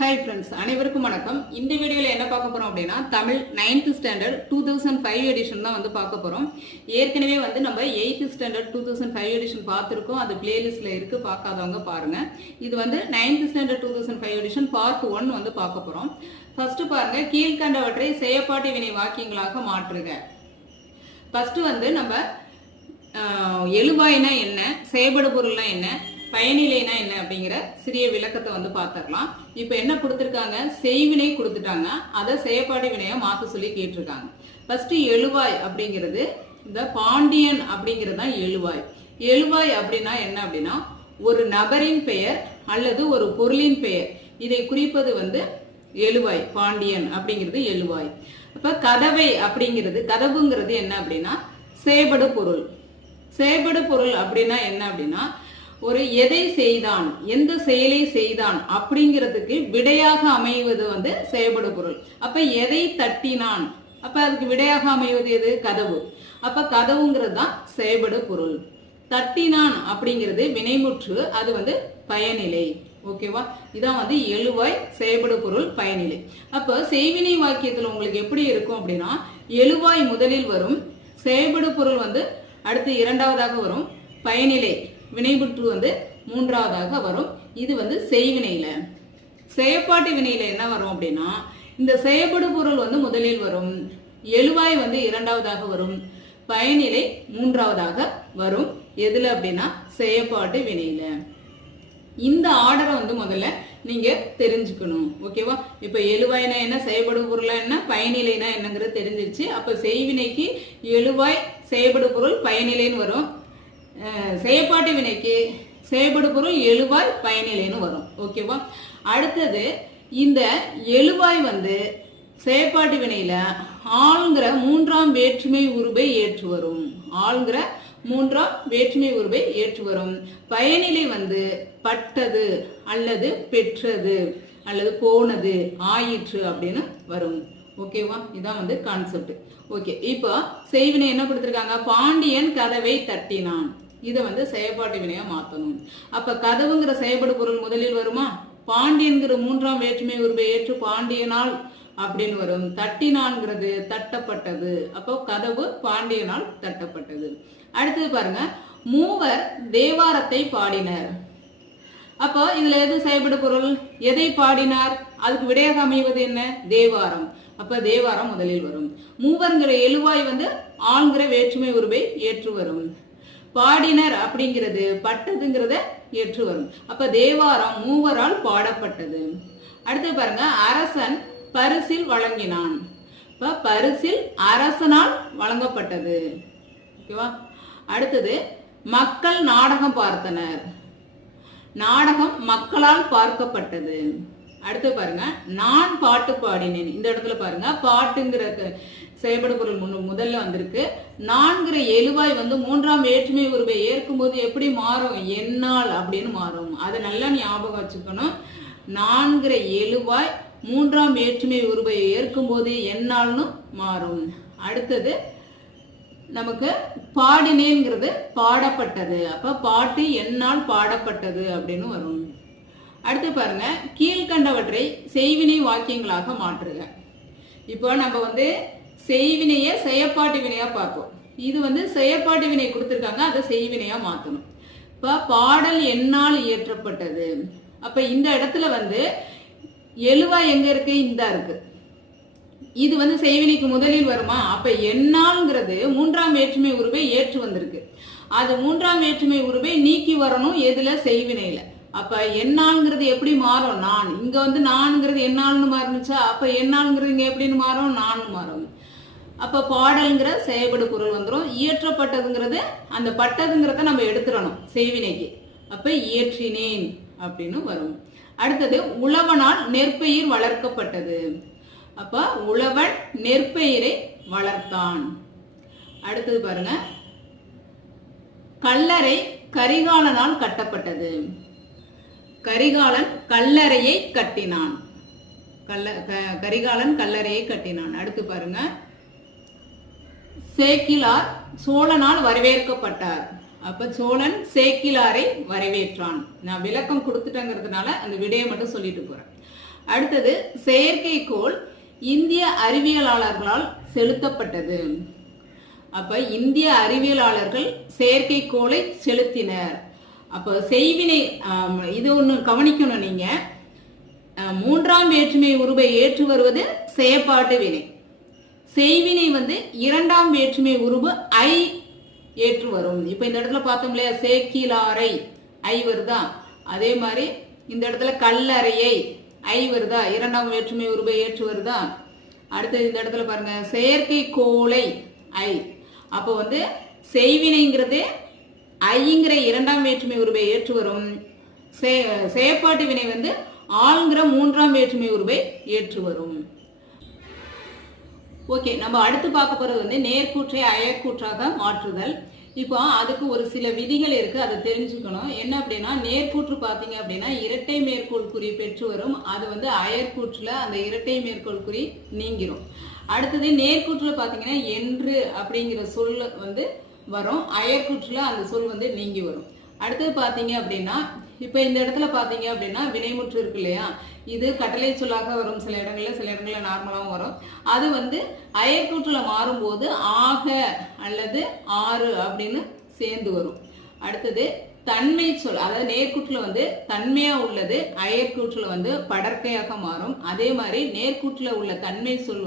Hi friends, அனைவருக்கும் வணக்கம். இந்த வீடியோவில் என்ன பார்க்க போகிறோம் அப்படின்னா, தமிழ் 9th ஸ்டாண்டர்ட் 2005 எடிஷன் தான் வந்து பார்க்க போகிறோம். ஏற்கனவே வந்து நம்ம 8th ஸ்டாண்டர்ட் 2005 எடிஷன் பார்த்துருக்கோம். அது பிளேலிஸ்ட்டில் இருக்குது, பார்க்காதவங்க பாருங்கள். இது வந்து 9th ஸ்டாண்டர்ட் 2005 எடிஷன் பார்ட் 1 வந்து பார்க்க போகிறோம். ஃபர்ஸ்ட் பாருங்க, கீழ்கண்டவற்றை செயற்பாட்டு வினை வாக்கியங்களாக மாற்றுக. ஃபர்ஸ்ட் வந்து நம்ம எழுவாய்னா என்ன, செயல்படு பொருள்னா என்ன, பயனிலைனா என்ன அப்படிங்கிற சிறிய விளக்கத்தை வந்து பார்த்துடலாம். இப்போ என்ன கொடுத்துருக்காங்க, செய்வினை கொடுத்துட்டாங்க, அதை செயற்பாடு வினையா மாற்ற சொல்லி கேட்டிருக்காங்க. ஃபர்ஸ்ட் எழுவாய் அப்படிங்கிறது இந்த பாண்டியன் அப்படிங்கிறது தான் எழுவாய். எழுவாய் அப்படின்னா என்ன அப்படின்னா, ஒரு நபரின் பெயர் அல்லது ஒரு பொருளின் பெயர், இதை குறிப்பது வந்து எழுவாய். பாண்டியன் அப்படிங்கிறது எழுவாய். அப்ப கதவை அப்படிங்கிறது, கதவுங்கிறது என்ன அப்படின்னா செயல்படு பொருள். செயல்படு பொருள் அப்படின்னா என்ன அப்படின்னா, ஒரு எதை செய்தான், எந்த செயலை செய்தான் அப்படிங்கிறதுக்கு விடையாக அமைவது வந்து செயல்படு பொருள். அப்ப எதை தட்டினான், அப்ப அதுக்கு விடையாக அமைவது எது, கதவு. அப்ப கதவுங்கிறது தான் செயல்படு பொருள். தட்டினான் அப்படிங்கிறது வினைமுற்று, அது வந்து பயனிலை. ஓகேவா, இதான் வந்து எழுவாய், செயல்படு பொருள், பயனிலை. அப்ப செய்வினை வாக்கியத்துல உங்களுக்கு எப்படி இருக்கும் அப்படின்னா, எழுவாய் முதலில் வரும், செயல்படு பொருள் வந்து அடுத்து இரண்டாவதாக வரும், பயனிலை வினைமுற்று வந்து மூன்றாவதாக வரும். இது வந்து செய்வினையில. செயற்பாட்டு வினையில என்ன வரும் அப்படின்னா, இந்த செயல்படு பொருள் வந்து முதலில் வரும், எழுவாய் வந்து இரண்டாவதாக வரும், பயனிலை மூன்றாவதாக வரும். எதுல அப்படின்னா செயற்பாட்டு வினையில. இந்த ஆர்டரை வந்து முதல்ல நீங்க தெரிஞ்சுக்கணும். ஓகேவா, இப்ப எழுவாய்னா என்ன, செயல்படு பொருளா என்ன, பயனிலைனா என்னங்கிறது தெரிஞ்சிருச்சு. அப்ப செய்வினைக்கு எழுவாய், செயல்படு பொருள், பயனிலைன்னு வரும். செயற்பாட்டு வினைக்கு செயல்படு பொருள், எழுவாய், பயனிலைன்னு வரும். ஓகேவா, அடுத்தது இந்த எழுவாய் வந்து செயற்பாட்டு வினையில ஆள்ங்கிற மூன்றாம் வேற்றுமை உருபை ஏற்று வரும். ஆள்ங்கிற மூன்றாம் வேற்றுமை உருபை ஏற்று வரும். பயனிலை வந்து பட்டது அல்லது பெற்றது அல்லது போனது, ஆயிற்று அப்படின்னு வரும். ஓகேவா, இதான் வந்து கான்செப்ட். ஓகே, இப்போ செய்வினை என்ன கொடுத்துருக்காங்க, பாண்டியன் கதவை தட்டினான். இதை வந்து செயற்பாட்டு வினையா மாற்றணும். அப்ப கதவுங்கிற செயல்படு பொருள் முதலில் வருமா, பாண்டியன்கிற மூன்றாம் வேற்றுமை உருவை ஏற்று பாண்டியனால் அப்படின்னு வரும். தட்டினான்ங்கிறது தட்டப்பட்டது, அப்போ கதவு பாண்டியனால் தட்டப்பட்டது. அடுத்தது பாருங்க, மூவர் தேவாரத்தை பாடினர். அப்போ இதுல எது செயல்படு பொருள், எதை பாடினார், அதுக்கு விடையாக அமைவது என்ன, தேவாரம். அப்ப தேவாரம் முதலில் வரும். மூவர்ங்கிற எழுவாய் வந்து ஆள்கிற வேற்றுமை உருவை ஏற்று வரும். பாடினர் அப்படிங்கிறது பட்டதுங்கிறத ஏற்று வரும். அப்ப தேவாரம் மூவரால் பாடப்பட்டது. அடுத்து பாருங்க, அரசன் பரிசில் வழங்கினான். இப்ப பரிசில் அரசனால் வழங்கப்பட்டது. ஓகேவா, அடுத்தது மக்கள் நாடகம் பார்த்தனர். நாடகம் மக்களால் பார்க்கப்பட்டது. அடுத்து பாருங்க, நான் பாட்டு பாடினேன். இந்த இடத்துல பாருங்க, பாட்டுங்கிற செயல்படு பொருள் முதல்ல வந்திருக்கு. நான்கிற எழுவாய் வந்து மூன்றாம் வேற்றுமை உருவை ஏற்கும் போது எப்படி மாறும், என்னால் அப்படின்னு மாறும். அதை நல்லா ஞாபகம் வச்சுக்கணும். நான்கிற எழுவாய் மூன்றாம் வேற்றுமை உருவை ஏற்கும் போது என்னால்னு மாறும். அடுத்தது நமக்கு பாடினேங்கிறது பாடப்பட்டது. அப்ப பாட்டு என்னால் பாடப்பட்டது அப்படின்னு வரும். அடுத்து பாருங்க, கீழ்கண்டவற்றை செய்வினை வாக்கியங்களாக மாற்றுக. இப்போ நம்ம வந்து செய்வினைய செயற்பாட்டு வினையா பார்த்தோம். இது வந்து செயற்பாட்டு வினை கொடுத்துருக்காங்க, அதை செய்வினையா மாற்றணும். இப்ப பாடல் என்னால் இயற்றப்பட்டது. அப்ப இந்த இடத்துல வந்து எழுவாய் எங்க இருக்கு, இந்த இருக்கு. இது வந்து செய்வினைக்கு முதலில் வருமா, அப்ப என்னால்ங்கிறது மூன்றாம் வேற்றுமை உருவை ஏற்று வந்திருக்கு. அது மூன்றாம் வேற்றுமை உருவை நீக்கி வரணும் எதுல, செய்வினையில. அப்ப என்னால்ங்கிறது எப்படி மாறும், நான். இங்க வந்து நான்ங்கிறது என்னால்னு மாறுனுச்சா, அப்ப என்னால்ங்கிறது இங்க எப்படின்னு மாறும், நான் மாறும். அப்ப பாடல்ங்கிற செயல்படு பொருள் வந்துடும். இயற்றப்பட்டதுங்கிறது அந்த பட்டதுங்கிறத நம்ம எடுத்துடணும் செய்வினைக்கு. அப்ப இயற்றினேன் அப்படின்னு வரும். அடுத்தது உழவனால் நெற்பயிர் வளர்க்கப்பட்டது. அப்ப உழவன் நெற்பயிரை வளர்த்தான். அடுத்தது பாருங்க, கல்லறை கரிகாலனால் கட்டப்பட்டது. கரிகாலன் கல்லறையை கட்டினான். கரிகாலன் கல்லறையை கட்டினான். அடுத்து பாருங்க, சேக்கிலார் சோழனால் வரவேற்கப்பட்டார். அப்ப சோழன் சேக்கிலாரை வரவேற்றான். நான் விளக்கம் கொடுத்துட்டேங்கிறதுனால அந்த விடையை மட்டும் சொல்லிட்டு போறேன். அடுத்தது செயற்கைக்கோள் இந்திய அறிவியலாளர்களால் செலுத்தப்பட்டது. அப்ப இந்திய அறிவியலாளர்கள் செயற்கைக்கோளை செலுத்தினர். அப்ப செய்வினை இது ஒண்ணு கவனிக்கணும் நீங்க. மூன்றாம் வேற்றுமை உருவை ஏற்று வருவது செயற்பாட்டு வினை. செய்வினை இரண்டாம் வேற்றுமை உருவு ஐ ஏற்று வரும். இப்ப இந்த இடத்துல பார்த்தோம் இல்லையா, சேக்கிலாரை ஐ வருதா, அதே மாதிரி இந்த இடத்துல கல்லறையை ஐ வருதா, இரண்டாம் வேற்றுமை உருவை ஏற்று வருதா. அடுத்தது இந்த இடத்துல பாருங்க செயற்கைக்கோளை ஐ. அப்போ செய்வினைங்கிறது ஐங்கிற இரண்டாம் வேற்றுமை உருவை ஏற்று வரும். செயற்பாட்டு வினை ஆள்ங்கிற மூன்றாம் வேற்றுமை உருவை ஏற்று வரும். ஓகே, நம்ம அடுத்து பார்க்க போறது நேர்கூற்றை அயற்கூற்றாக மாற்றுதல். இப்போ அதுக்கு ஒரு சில விதிகள் இருக்கு, அதை தெரிஞ்சுக்கணும். என்ன அப்படின்னா, நேர்கூற்று பார்த்தீங்க அப்படின்னா இரட்டை மேற்கோள் குறி பெற்று வரும். அது அயற்கூற்றுல அந்த இரட்டை மேற்கோள் குறி நீங்கிரும். அடுத்தது நேர்கூற்றுல பார்த்தீங்கன்னா என்று அப்படிங்கிற சொல் வரும், அயற்கூற்றுல அந்த சொல் நீங்கி வரும். அடுத்தது பார்த்தீங்க அப்படின்னா, இப்போ இந்த இடத்துல பார்த்தீங்க அப்படின்னா வினைமுற்று இருக்கு இல்லையா, இது கட்டளை சொல்லாக வரும் சில இடங்கள்ல நார்மலாகவும் வரும். அது அயற்கூற்றுல மாறும்போது ஆக அல்லது ஆறு அப்படின்னு சேர்ந்து வரும். அடுத்தது தன்மை சொல், அதாவது நேர்கூற்றுல தன்மையா உள்ளது அயற்கூற்றுல படற்கையாக மாறும். அதே மாதிரி நேர்கூற்றுல உள்ள தன்மை சொல்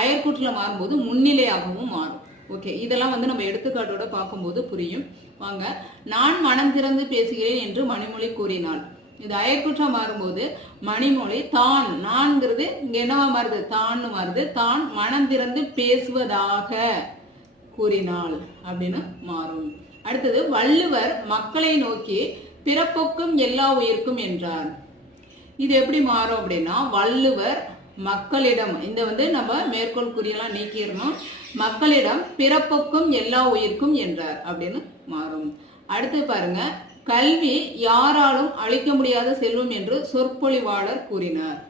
அயற்கூற்றுல மாறும்போது முன்னிலையாகவும் மாறும். ஓகே, இதெல்லாம் நம்ம எடுத்துக்காட்டோட பார்க்கும்போது புரியும். வாங்க. நான் மனம் திறந்து பேசுகிறேன் என்று மணிமொழி கூறினாள். இது அயற்கூற்றா மாறும்போது மணிமொழி தான், நான்கிறது இங்க என்னவா மாறுது, தான் மாறுது. தான் மனம் திறந்து பேசுவதாக கூறினாள் அப்படின்னு மாறும். அடுத்தது வள்ளுவர் மக்களை நோக்கி பிறப்பொக்கும் எல்லா உயிர்க்கும் என்றார். இது எப்படி மாறும் அப்படின்னா, வள்ளுவர் மக்களிடம், இந்த நம்ம மேற்கோள் குறியெல்லாம் நீக்கிடணும், மக்களிடம் பிறப்புக்கும் எல்லா உயிர்க்கும் என்றார் அப்படின்னு மாறும். அடுத்து பாருங்க, கல்வி யாராலும் அழிக்க முடியாத செல்வம் என்று சொற்பொழிவாளர் கூறினார்.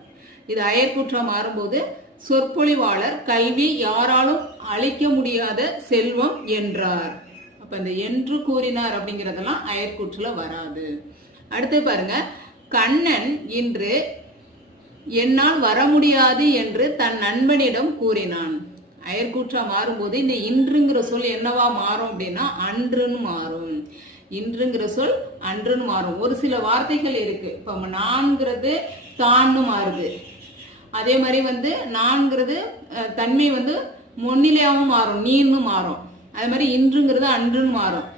இது அயற்கூற்றா மாறும்போது சொற்பொழிவாளர் கல்வி யாராலும் அழிக்க முடியாத செல்வம் என்றார். அப்ப இந்த என்று கூறினார் அப்படிங்கிறதெல்லாம் அயற்கூற்றுல வராது. அடுத்து பாருங்க, கண்ணன் இன்று என்னால் வர முடியாது என்று தன் நண்பனிடம் கூறினான். அயற்கூற்றா மாறும்போது இந்த இன்றுங்கிற சொல் என்னவா மாறும் அப்படின்னா அன்றுன்னு மாறும். இன்றுங்கிற சொல் அன்றுன்னு மாறும். ஒரு சில வார்த்தைகள் இருக்கு, இப்ப நான்கிறது தான்னு மாறுது. அதே மாதிரி நான்கிறது தன்மை முன்னிலையாகவும் மாறும், நீன்னு மாறும். அதே மாதிரி இன்றுங்கிறது அன்றுன்னு மாறும்,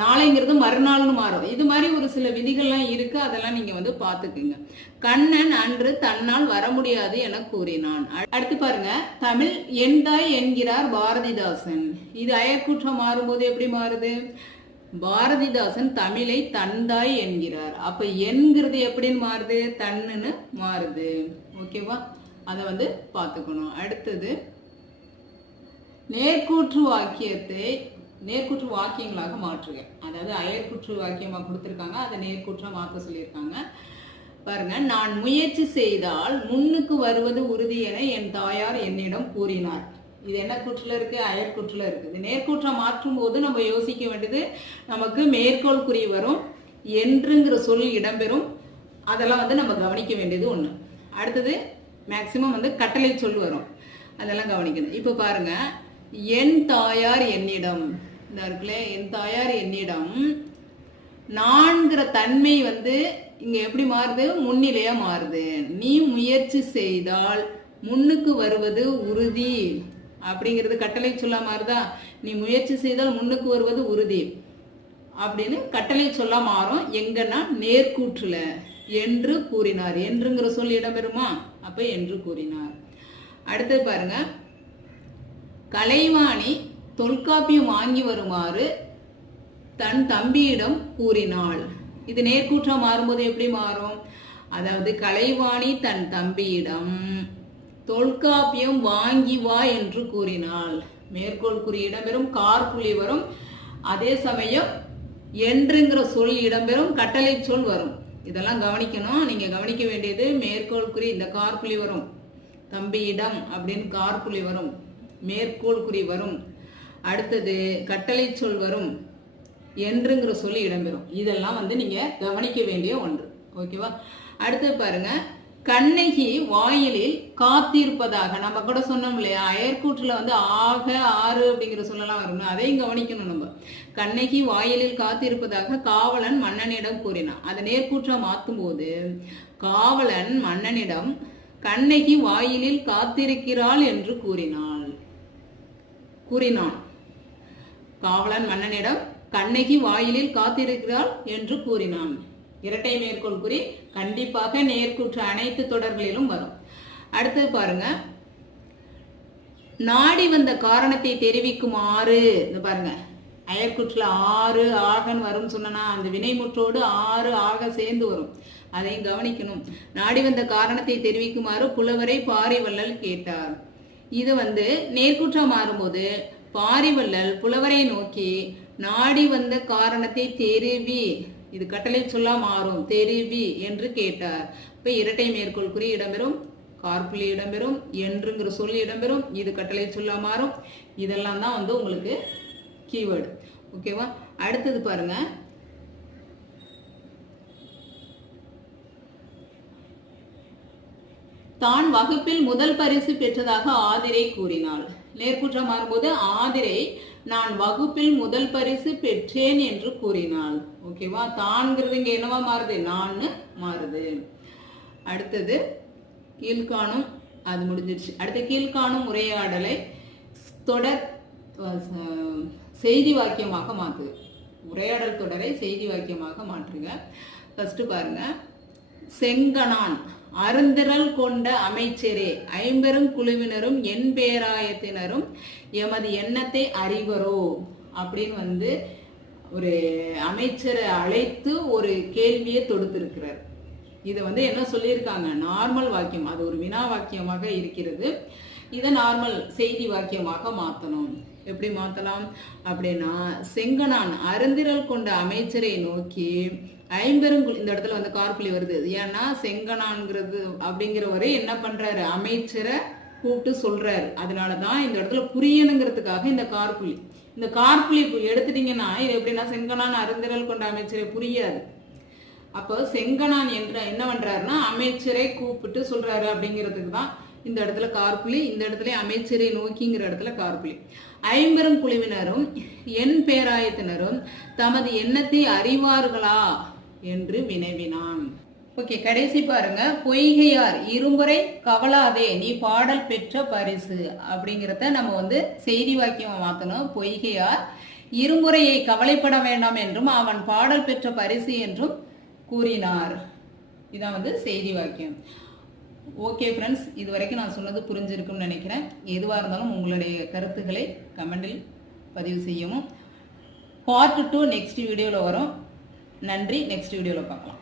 நாளைங்கிறது மறுநாள்னு மாறும். இது மாதிரி ஒரு சில விதிகள்லாம் இருக்கு, அதெல்லாம் நீங்க பார்த்துக்குங்க. கண்ணன் அன்று தன்னால் வர முடியாது என கூறினான். அடுத்து பாருங்க, தமிழ் என் தாய் என்கிறார் பாரதிதாசன். இது அயற்கூற்றம் மாறும்போது எப்படி மாறுது, பாரதிதாசன் தமிழை தந்தாய் என்கிறார். அப்ப என்கிறது எப்படின்னு மாறுது, தன்னுன்னு மாறுது. ஓகேவா, அதை பார்த்துக்கணும். அடுத்தது நேர்கூற்று வாக்கியத்தை நேர்கூற்று வாக்கியங்களாக மாற்றுக. அதாவது அயற்கூற்று வாக்கியமா கொடுத்திருக்காங்க, அதை நேர்கூற்றா மாற்ற சொல்லியிருக்காங்க. பாருங்க, நான் முயற்சி செய்தால் முன்னுக்கு வருவது உறுதி என என் தாயார் என்னிடம் கூறினார். இது என்ன கூற்றுல இருக்கு, அயற்கூற்றுல இருக்குது. நேர்கூற்றா மாற்றும் போது நம்ம யோசிக்க வேண்டியது, நமக்கு மேற்கோள் குறி வரும், என்றுங்கிற சொல் இடம்பெறும். அதெல்லாம் நம்ம கவனிக்க வேண்டியது ஒண்ணு. அடுத்தது மேக்சிமம் கட்டளை சொல் வரும், அதெல்லாம் கவனிக்கணும். இப்ப பாருங்க, என் தாயார் என்னிடம் இருக்குல்ல, என் தாயார் என்னிடம், நான்கிற தன்மை இங்க எப்படி மாறுது, முன்னிலையா மாறுது. நீ முயற்சி செய்தால் முன்னுக்கு வருவது உறுதி அப்படிங்கிறது கட்டளை சொல்ல மாறுதா. நீ முயற்சி செய்தால் முன்னுக்கு வருவது உறுதி அப்படின்னு கட்டளை சொல்ல மாறும். எங்கன்னா நேர்கூற்றுல என்று கூறினார், என்றுங்கிற சொல் இடம்பெறுமா, அப்ப என்று கூறினார். அடுத்து பாருங்க, கலைவாணி தொல்காப்பியம் வாங்கி வருமாறு தன் தம்பியிடம் கூறினாள். இது நேர்கூற்றா மாறும்போது எப்படி மாறும், அதாவது கலைவாணி தன் தம்பியிடம் தொல்காப்பியம் வாங்கி வா என்று கூறினாள். மேற்கோள் குறி இடம்பெறும், கார்புள்ளி வரும். அதே சமயம் என்றுங்கிற சொல் இடம்பெறும், கட்டளை சொல் வரும். இதெல்லாம் கவனிக்கணும். நீங்க கவனிக்க வேண்டியது, மேற்கோள் குறி இந்த கார்புள்ளி வரும், தம்பியிடம் அப்படின்னு கார்புள்ளி வரும், மேற்கோள் குறி வரும். அடுத்தது கட்டளை சொல் வரும், என்றுங்கிற சொல்லி இடம்பெறும். இதெல்லாம் நீங்க கவனிக்க வேண்டிய ஒன்று. ஓகேவா. அடுத்து பாருங்க, கண்ணகி வாயிலில் காத்திருப்பதாக. நம்ம கூட சொன்னோம் இல்லையா, அயற்கூற்றுல வந்து ஆக ஆறு அப்படிங்கிற சொல்லலாம் வரும், அதையும் கவனிக்கணும் நம்ம. கண்ணகி வாயிலில் காத்திருப்பதாக காவலன் மன்னனிடம் கூறினான். அதை நேர்கூற்றா மாற்றும் போது காவலன் மன்னனிடம் கண்ணகி வாயிலில் காத்திருக்கிறாள் என்று கூறினான். காவலன் மன்னனிடம் கண்ணகி வாயிலில் காத்திருக்கிறாள் என்று கூறினான். இரட்டை மேற்கோள் குறி கண்டிப்பாக நேர்கூற்று அனைத்து தொடர்களிலும் வரும். அடுத்து பாருங்க, நாடி வந்த காரணத்தை தெரிவிக்குமாறு. பாருங்க, அயற்கூற்றுல ஆறு ஆகன் வரும் சொன்னா அந்த வினைமுற்றோடு ஆறு ஆக சேர்ந்து வரும், அதையும் கவனிக்கணும். நாடி வந்த காரணத்தை தெரிவிக்குமாறு புலவரை பாரிவள்ளல் கேட்டார். இது வந்து நேர்கூற்றா மாறும்போது பாரிவள்ளல் புலவரை நோக்கி நாடி வந்த காரணத்தை தெரிவி, இது கட்டளை சொல்லா மாறும், தெரிவி என்று கேட்டார். இப்ப இரட்டை மேற்கோள் குறி இடம்பெறும், கார்புலி இடம்பெறும், என்றுங்கிற சொல்லி இடம்பெறும், இது கட்டளை சொல்லா மாறும். இதெல்லாம் தான் வந்து உங்களுக்கு கீவேர்டு. ஓகேவா? அடுத்தது பாருங்க, தான் வகுப்பில் முதல் பரிசு பெற்றதாக ஆதிரை கூறினாள். நேர்குற்றம் மாறும்போது ஆதிரை நான் வகுப்பில் முதல் பரிசு பெற்றேன் என்று கூறினாள். ஓகேவா? தான்ங்கிறது இங்க என்னவா மாறுது, நான் மாறுது. அடுத்தது கீழ்காணும், அது முடிஞ்சிருச்சு. அடுத்து கீழ்காணும் உரையாடலை தொடர் செய்தி வாக்கியமாக மாற்றுது. உரையாடல் தொடரை செய்தி வாக்கியமாக மாற்றுங்க. ஃபர்ஸ்ட் பாருங்க, செங்கணான் அருந்திரல் கொண்ட அமைச்சரே, ஐம்பெரும் குழுவினரும் என் பேராயத்தினரும் எமது எண்ணத்தை அறிவரோ அப்படின்னு வந்து ஒரு அமைச்சரை அழைத்து ஒரு கேள்வியை தொடுத்திருக்கிறார். இதை வந்து என்ன சொல்லியிருக்காங்க, நார்மல் வாக்கியம், அது ஒரு வினா வாக்கியமாக இருக்கிறது. இதை நார்மல் செய்தி வாக்கியமாக மாற்றணும். எப்படி மாற்றலாம் அப்படின்னா, செங்கணான் அருந்திரல் கொண்ட அமைச்சரை நோக்கி ஐம்பெரும், இந்த இடத்துல வந்து கார்புலி வருது, ஏன்னா செங்கணான்ங்கிறது அப்படிங்கிறவரை என்ன பண்றாரு, அமைச்சரை கூப்பிட்டு சொல்றாரு. அதனாலதான் இந்த இடத்துல புரியணுங்கிறதுக்காக இந்த கார்புலி. இந்த கார்புலி எடுத்துட்டீங்கன்னா இது எப்படின்னா, செங்கணான் அருந்திரல் கொண்ட அமைச்சரை புரியாது. அப்போ செங்கணான் என்ற என்ன பண்றாருன்னா அமைச்சரை கூப்பிட்டு சொல்றாரு அப்படிங்கிறதுக்கு தான் இந்த இடத்துல கார்புலி, இந்த இடத்துல அமைச்சரை நோக்கிங்கிற இடத்துல கார்புலி. ஐம்பெரும் குழுவினரும் என் பேராயத்தினரும் தமது எண்ணத்தை அறிவார்களா என்று வினவினான். ஓகே, கடைசி பாருங்க, பொய்கையார் இருமுறை கவலாதே நீ பாடல் பெற்ற பரிசு அப்படிங்கிறத நம்ம வந்து செய்தி வாக்கியமா மாத்தணும். பொய்கையார் இருமுறையை கவலைப்பட வேண்டாம் என்றும் அவன் பாடல் பெற்ற பரிசு என்றும் கூறினார். இதான் வந்து செய்தி வாக்கியம். ஓகே ஃப்ரெண்ட்ஸ், இது வரைக்கும் நான் சொன்னது புரிஞ்சிருக்குன்னு நினைக்கிறேன். எதுவாக இருந்தாலும் உங்களுடைய கருத்துக்களை கமெண்டில் பதிவு செய்யவும். பார்ட் 2 நெக்ஸ்ட் வீடியோவில் வரும். நன்றி. நெக்ஸ்ட் வீடியோவில் பார்க்கலாம்.